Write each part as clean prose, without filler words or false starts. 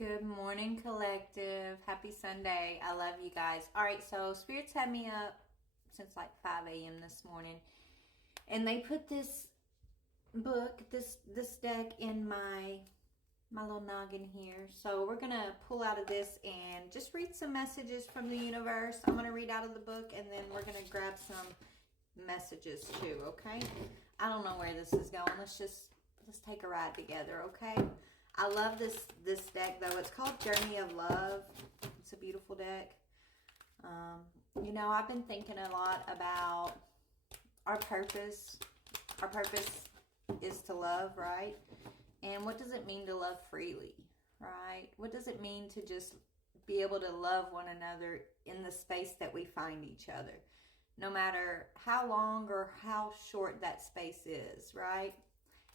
Good morning, collective. Happy Sunday. I love you guys. All right, so Spirits had me up since like 5 a.m. this morning, and they put this book, this deck in my little noggin here. So we're gonna pull out of this and just read some messages from the universe. I'm gonna read out of the book, and then we're gonna grab some messages too. Okay? I don't know where this is going. Let's take a ride together. Okay? I love this deck though. It's called Journey of Love. It's a beautiful deck. I've been thinking a lot about our purpose. Our purpose is to love, right? And what does it mean to love freely, right? What does it mean to just be able to love one another in the space that we find each other? No matter how long or how short that space is, right?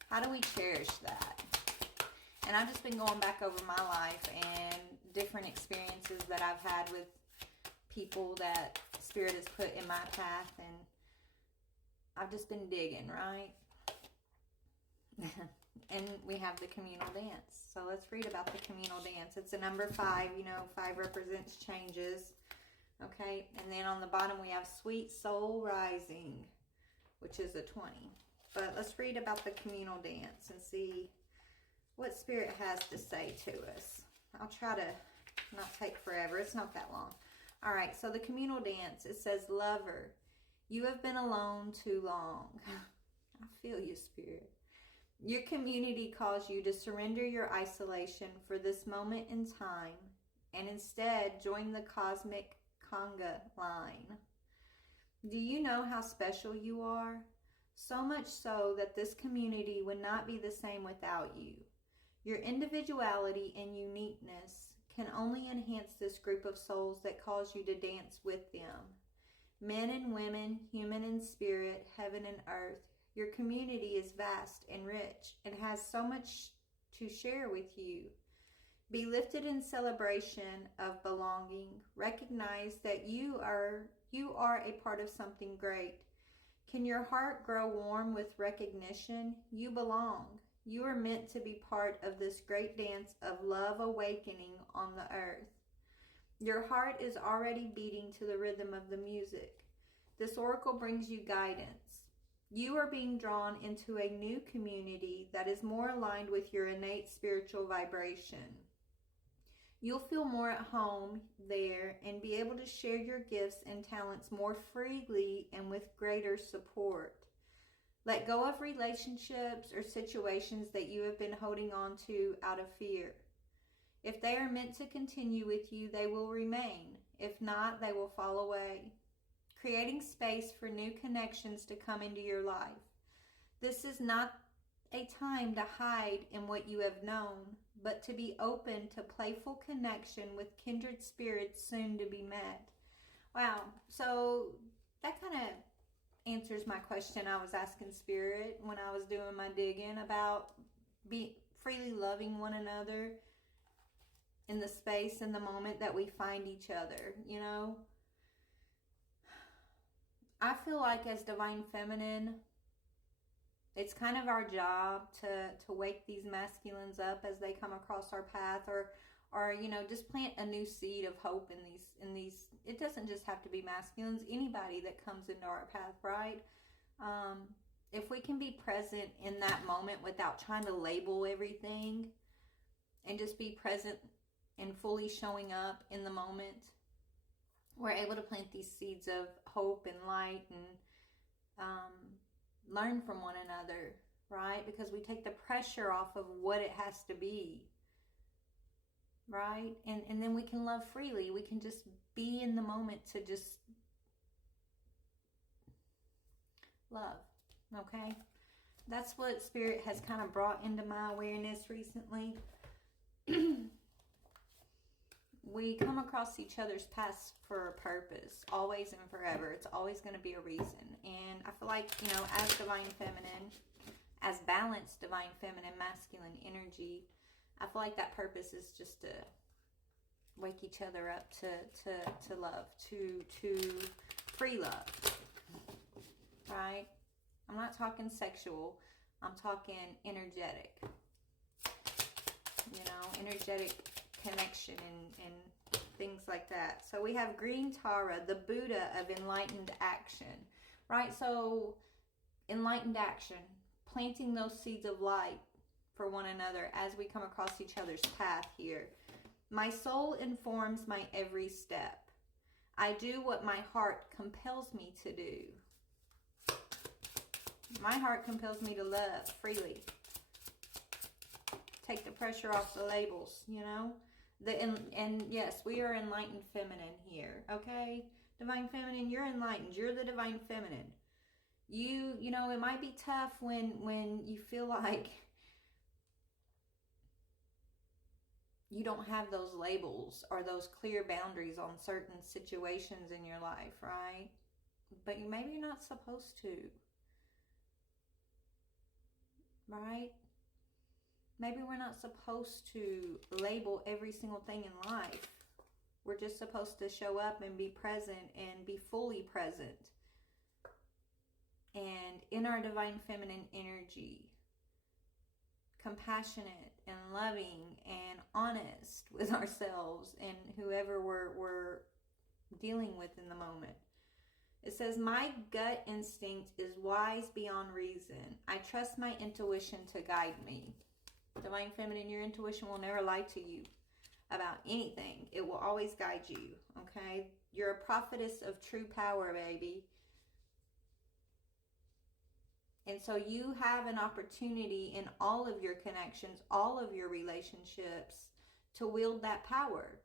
How do we cherish that? And I've just been going back over my life and different experiences that I've had with people that Spirit has put in my path. And I've just been digging, right? And we have the communal dance. So let's read about the communal dance. It's a number 5. 5 represents changes. Okay. And then on the bottom we have Sweet Soul Rising, which is a 20. But let's read about the communal dance and see what Spirit has to say to us. I'll try to not take forever. It's not that long. All right, so the communal dance, it says, Lover, you have been alone too long. I feel you, Spirit. Your community calls you to surrender your isolation for this moment in time and instead join the cosmic conga line. Do you know how special you are? So much so that this community would not be the same without you. Your individuality and uniqueness can only enhance this group of souls that calls you to dance with them. Men and women, human and spirit, heaven and earth. Your community is vast and rich and has so much to share with you. Be lifted in celebration of belonging. Recognize that you are a part of something great. Can your heart grow warm with recognition? You belong. You are meant to be part of this great dance of love awakening on the earth. Your heart is already beating to the rhythm of the music. This oracle brings you guidance. You are being drawn into a new community that is more aligned with your innate spiritual vibration. You'll feel more at home there and be able to share your gifts and talents more freely and with greater support. Let go of relationships or situations that you have been holding on to out of fear. If they are meant to continue with you, they will remain. If not, they will fall away. Creating space for new connections to come into your life. This is not a time to hide in what you have known, but to be open to playful connection with kindred spirits soon to be met. Wow, so that kind of answers my question I was asking Spirit when I was doing my digging about freely loving one another in the space and the moment that we find each other. I feel like as Divine Feminine, it's kind of our job to wake these masculines up as they come across our path, or just plant a new seed of hope in these. It doesn't just have to be masculines, anybody that comes into our path, right? If we can be present in that moment without trying to label everything and just be present and fully showing up in the moment, we're able to plant these seeds of hope and light and learn from one another, right? Because we take the pressure off of what it has to be. Right? And then we can love freely. We can just be in the moment to just love. Okay? That's what Spirit has kind of brought into my awareness recently. We come across each other's paths for a purpose, always and forever. It's always going to be a reason. And I feel like, as Divine Feminine, as balanced Divine Feminine, masculine energy, I feel like that purpose is just to wake each other up to love, to free love, right? I'm not talking sexual. I'm talking energetic. Energetic connection and things like that. So we have green Tara, the Buddha of enlightened action, right? So enlightened action, planting those seeds of light for one another as we come across each other's path here. My soul informs my every step. I do what my heart compels me to do. My heart compels me to love freely. Take the pressure off the labels, you know. And yes, we are enlightened feminine here, okay? Divine feminine, you're enlightened. You're the divine feminine. You know, it might be tough when you feel like you don't have those labels or those clear boundaries on certain situations in your life, right? But maybe you're not supposed to, right? Maybe we're not supposed to label every single thing in life. We're just supposed to show up and be present and be fully present. And in our divine feminine energy, compassionate and loving and honest with ourselves and whoever we're dealing with in the moment. It says, my gut instinct is wise beyond reason. I trust my intuition to guide me. Divine feminine, your intuition will never lie to you about anything. It will always guide you, okay? You're a prophetess of true power, baby. And so you have an opportunity in all of your connections, all of your relationships, to wield that power.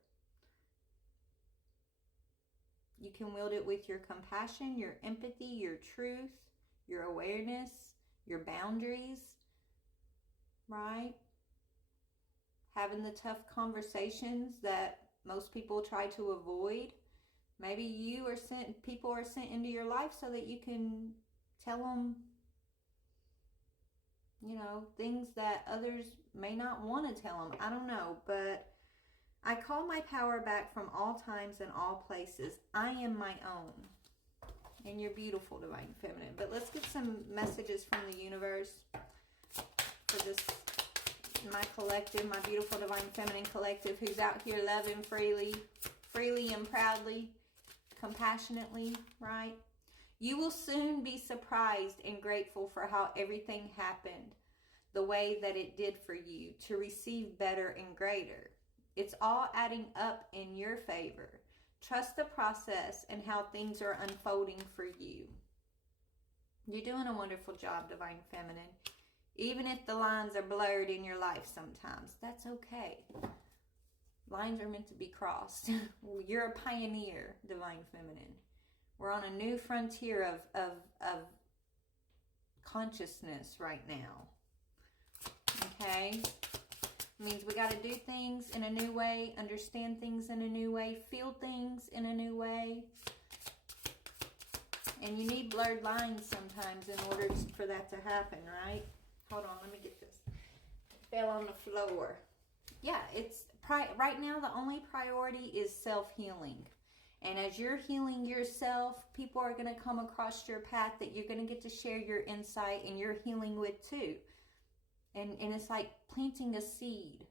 You can wield it with your compassion, your empathy, your truth, your awareness, your boundaries, right? Having the tough conversations that most people try to avoid. Maybe people are sent into your life so that you can tell them, you know, things that others may not want to tell them. I don't know, but I call my power back from all times and all places. I am my own. And you're beautiful, divine feminine. But let's get some messages from the universe for this, my collective, my beautiful divine feminine collective who's out here loving freely and proudly, compassionately, right? You will soon be surprised and grateful for how everything happened the way that it did for you to receive better and greater. It's all adding up in your favor. Trust the process and how things are unfolding for you. You're doing a wonderful job, divine feminine. Even if the lines are blurred in your life sometimes, that's okay. Lines are meant to be crossed. You're a pioneer, divine feminine. We're on a new frontier of consciousness right now. Okay? It means we got to do things in a new way, understand things in a new way, feel things in a new way. And you need blurred lines sometimes in order for that to happen, right? Hold on, let me get this. It fell on the floor. Yeah, it's right now the only priority is self-healing. And as you're healing yourself, people are going to come across your path that you're going to get to share your insight and your healing with too. And it's like planting a seed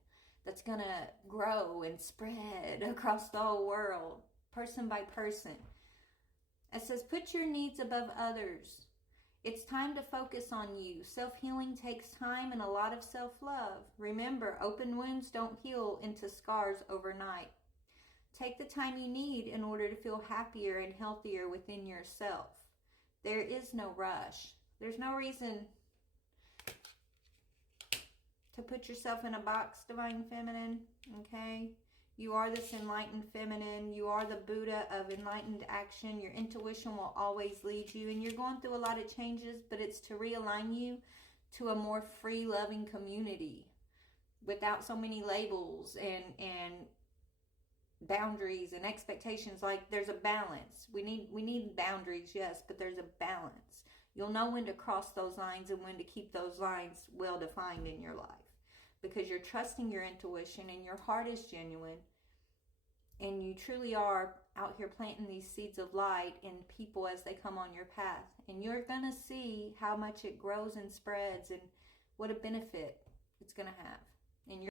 that's going to grow and spread across the whole world, person by person. It says, put your needs above others. It's time to focus on you. Self-healing takes time and a lot of self-love. Remember, open wounds don't heal into scars overnight. Take the time you need in order to feel happier and healthier within yourself. There is no rush. There's no reason to put yourself in a box, divine feminine, okay? You are this enlightened feminine. You are the Buddha of enlightened action. Your intuition will always lead you. And you're going through a lot of changes, but it's to realign you to a more free, loving community without so many labels and boundaries and expectations. Like, there's a balance. We need boundaries, yes, but there's a balance. You'll know when to cross those lines and when to keep those lines well defined in your life, because you're trusting your intuition and your heart is genuine, and you truly are out here planting these seeds of light in people as they come on your path. And you're going to see how much it grows and spreads and what a benefit it's going to have. And you're